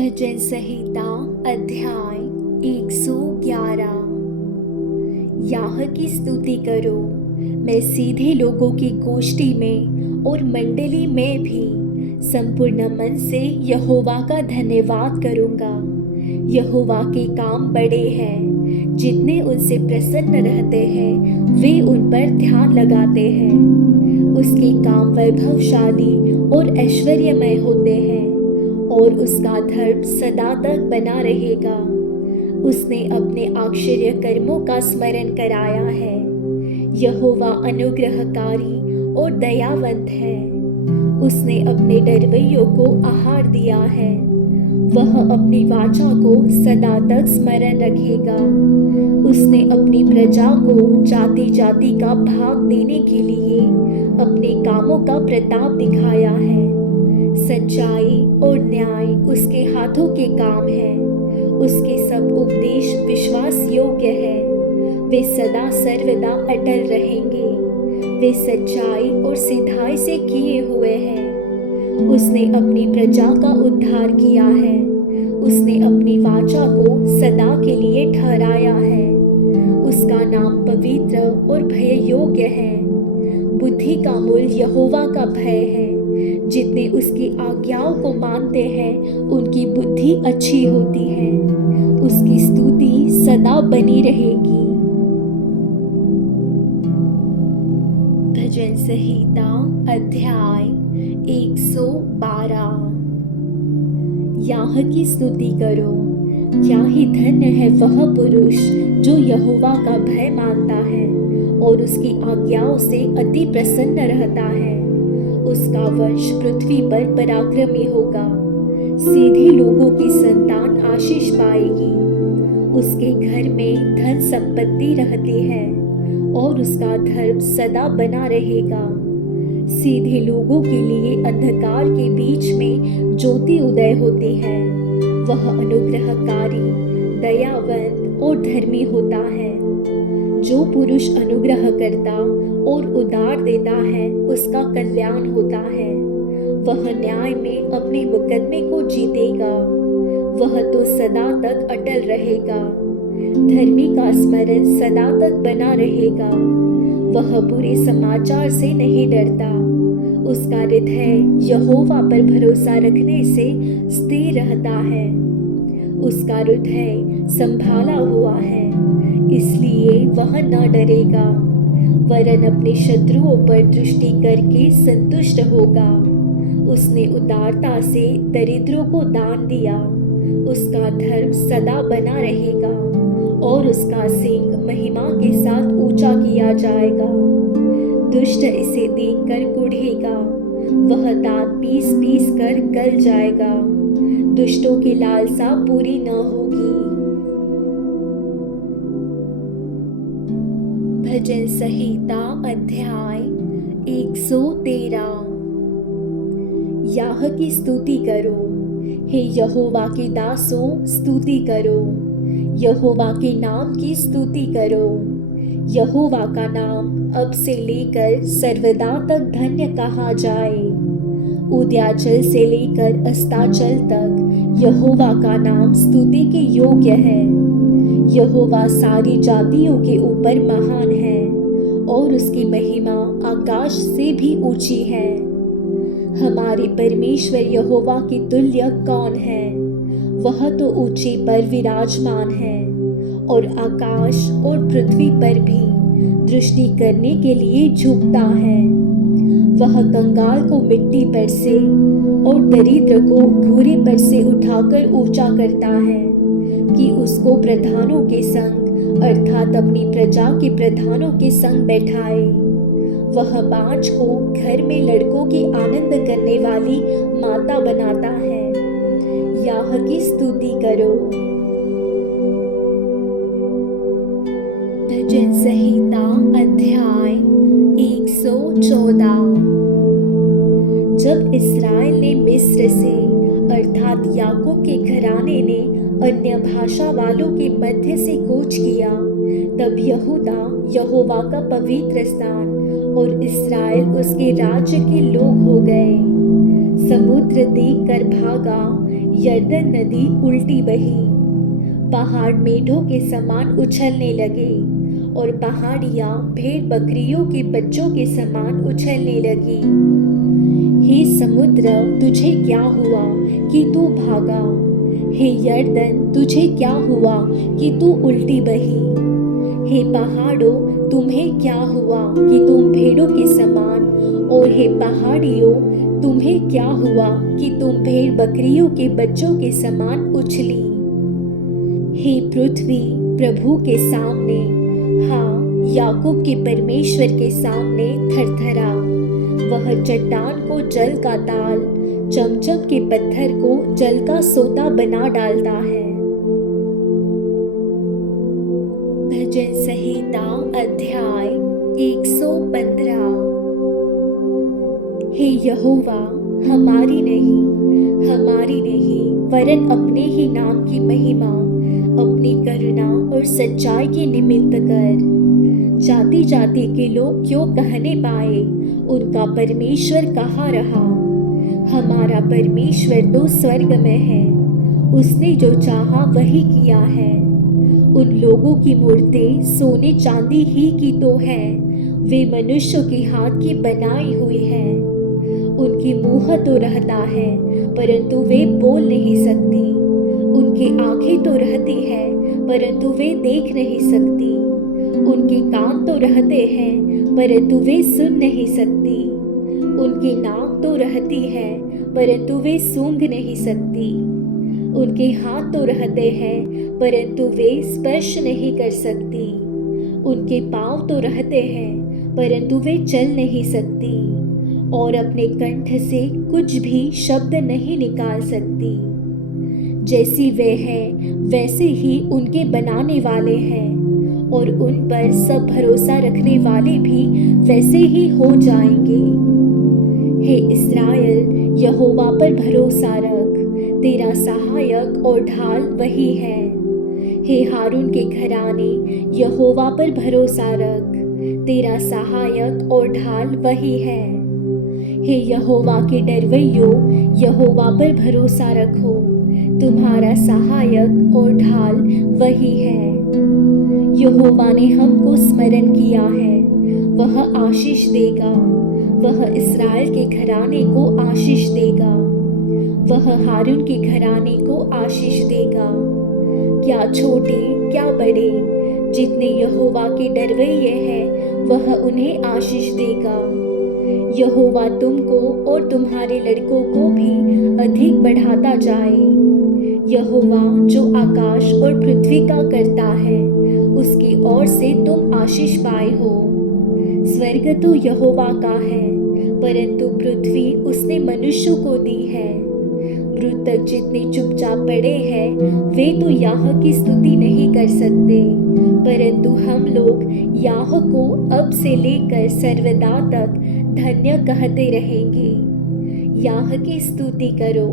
भजन संहिता अध्याय 111। याह की स्तुति करो। मैं सीधे लोगों की गोष्ठी में और मंडली में भी संपूर्ण मन से यहोवा का धन्यवाद करूंगा। यहोवा के काम बड़े हैं, जितने उनसे प्रसन्न रहते हैं वे उन पर ध्यान लगाते हैं। उसके काम वैभवशाली और ऐश्वर्यमय होते हैं और उसका धर्म सदा तक बना रहेगा। उसने अपने आश्चर्य कर्मों का स्मरण कराया है। यहोवा अनुग्रहकारी और दयावंत है। उसने अपने डरवैयों को आहार दिया है। वह अपनी वाचा को सदा तक स्मरण रखेगा। उसने अपनी प्रजा को जाति जाति का भाग देने के लिए अपने कामों का प्रताप दिखाया है। सच्चाई और न्याय उसके हाथों के काम है। उसके सब उपदेश विश्वास योग्य है। वे सदा सर्वदा अटल रहेंगे। वे सच्चाई और सिधाई से किए हुए हैं। उसने अपनी प्रजा का उद्धार किया है। उसने अपनी वाचा को सदा के लिए ठहराया है। उसका नाम पवित्र और भय योग्य है। बुद्धि का मूल यहोवा का भय है। जितने उसकी आज्ञाओं को मानते हैं उनकी बुद्धि अच्छी होती है। उसकी स्तुति सदा बनी रहेगी। भजन संहिता अध्याय 112। याह की स्तुति करो। क्या ही धन्य है वह पुरुष जो यहोवा का भय मानता है और उसकी आज्ञाओं से अति प्रसन्न रहता है। उसका वंश पृथ्वी पर पराक्रमी होगा। सीधे लोगों की संतान आशीष पाएगी। उसके घर में धन संपत्ति रहती है और उसका धर्म सदा बना रहेगा। सीधे लोगों के लिए अंधकार के बीच में ज्योति उदय होती है। वह अनुग्रहकारी, दयावंत और धर्मी होता है। जो पुरुष अनुग्रह करता और उधार देता है उसका कल्याण होता है। वह न्याय में अपने मुकदमे को जीतेगा। वह तो सदा तक अटल रहेगा। धर्मी का स्मरण सदा तक बना रहेगा। वह बुरे समाचार से नहीं डरता। उसका हृदय यहोवा पर भरोसा रखने से स्थिर रहता है। उसका हृदय संभाला हुआ है, इसलिए वह न डरेगा, वरन अपने शत्रुओं पर दृष्टि करके संतुष्ट होगा। उसने उदारता से दरिद्रों को दान दिया। उसका धर्म सदा बना रहेगा और उसका सींग महिमा के साथ ऊंचा किया जाएगा। दुष्ट इसे देखकर कुढ़ेगा। वह दांत पीस पीस कर गल जाएगा। दुष्टों की लालसा पूरी न होगी। भजन संहिता अध्याय 113। याह की स्तुति करो। हे यहोवा के दासों, स्तुति करो। यहोवा के नाम की स्तुति करो। यहोवा का नाम अब से लेकर सर्वदा तक धन्य कहा जाए। उदयाचल से लेकर अस्ताचल तक यहोवा का नाम स्तुति के योग्य है। यहोवा सारी जातियों के ऊपर महान है और उसकी महिमा आकाश से भी ऊंची है। हमारे परमेश्वर यहोवा की तुल्य कौन है? वह तो ऊंचे पर विराजमान है और आकाश और पृथ्वी पर भी दृष्टि करने के लिए झुकता है। वह कंगाल को मिट्टी पर से और दरिद्र को घूरे पर से उठाकर ऊंचा करता है कि उसको प्रधानों के संग अर्थात अपनी प्रजा के प्रधानों के संग बैठाए। वह बाँझ को घर में लड़कों की आनंद करने वाली माता बनाता है। याह की स्तुति करो। भजन संहिता अध्याय 114। जब इस्राएल ने मिस्र से अर्थात याकूब के घराने ने अन्य भाषा वालों के मध्य से कूच किया, तब यहूदा यहोवा का पवित्र स्थान और इस्राएल उसके राज्य के लोग हो गए। समुद्र देख कर भागा, यरदन नदी उल्टी बही। पहाड़ मेढ़ों के समान उछलने लगे और पहाड़ियाँ भेड़ बकरियों के बच्चों के समान उछलने लगी। हे समुद्र, तुझे क्या हुआ कि तू भागा? हे यरदन, तुझे क्या हुआ कि तू उल्टी बही? हे पहाड़ों, तुम्हें क्या हुआ कि तुम भेड़ों के समान, और हे पहाड़ियों, तुम्हें क्या हुआ कि तुम भेड़ बकरियों के बच्चों के समान उछली? हे पृथ्वी, प्रभु के सामने, हाँ, याकूब के परमेश्वर के सामने थरथरा। वह चट्टान को जल का ताल, चमचम के पत्थर को जल का सोता बना डालता है। भजन संहिता अध्याय 115। हे यहोवा, हमारी नहीं वरन अपने ही नाम की महिमा, अपनी करुणा और सच्चाई के निमित्त कर। जाति जाति के लोग क्यों कहने पाए, उनका परमेश्वर कहाँ रहा? हमारा परमेश्वर तो स्वर्ग में है, उसने जो चाहा वही किया है। उन लोगों की मूर्तें सोने चांदी ही की तो है, वे मनुष्यों के हाथ की बनाई हुई है। उनकी मुँह तो रहता है परंतु वे बोल नहीं सकती, उनकी आंखें तो रहती है परंतु वे देख नहीं सकती, उनके कान तो रहते हैं परंतु वे सुन नहीं सकती, उनकी नाक तो रहती है परंतु वे सूंघ नहीं सकती, उनके हाथ तो रहते हैं परंतु वे स्पर्श नहीं कर सकती, उनके पाँव तो रहते हैं परंतु वे चल नहीं सकती, और अपने कंठ से कुछ भी शब्द नहीं निकाल सकती। जैसी वे हैं वैसे ही उनके बनाने वाले हैं, और उन पर सब भरोसा रखने वाले भी वैसे ही हो जाएंगे। हे इस्राएल, यहोवा पर भरोसा रख, तेरा सहायक और ढाल वही है। हे हारून के घराने, यहोवा पर भरोसा रख, तेरा सहायक और ढाल वही है। हे यहोवा के डरवैयों, यहोवा पर भरोसा रखो, तुम्हारा सहायक और ढाल वही है। यहोवा ने हमको स्मरण किया है, वह आशीष देगा, वह इस्राएल के घराने को आशीष देगा, वह हारून के घराने को आशीष देगा। क्या छोटे क्या बड़े, जितने यहोवा के डरवैये हैं वह उन्हें आशीष देगा। यहोवा तुमको और तुम्हारे लड़कों को भी अधिक बढ़ाता जाए। यहोवा जो आकाश और पृथ्वी का करता है, उसकी ओर से तुम आशीष पाए हो। स्वर्ग तो यहोवा का है, परंतु पृथ्वी उसने मनुष्यों को दी है। मृतक जितने चुपचाप पड़े हैं वे तो याह की स्तुति नहीं कर सकते, परंतु हम लोग याह को अब से लेकर सर्वदा तक धन्य कहते रहेंगे। याह की स्तुति करो।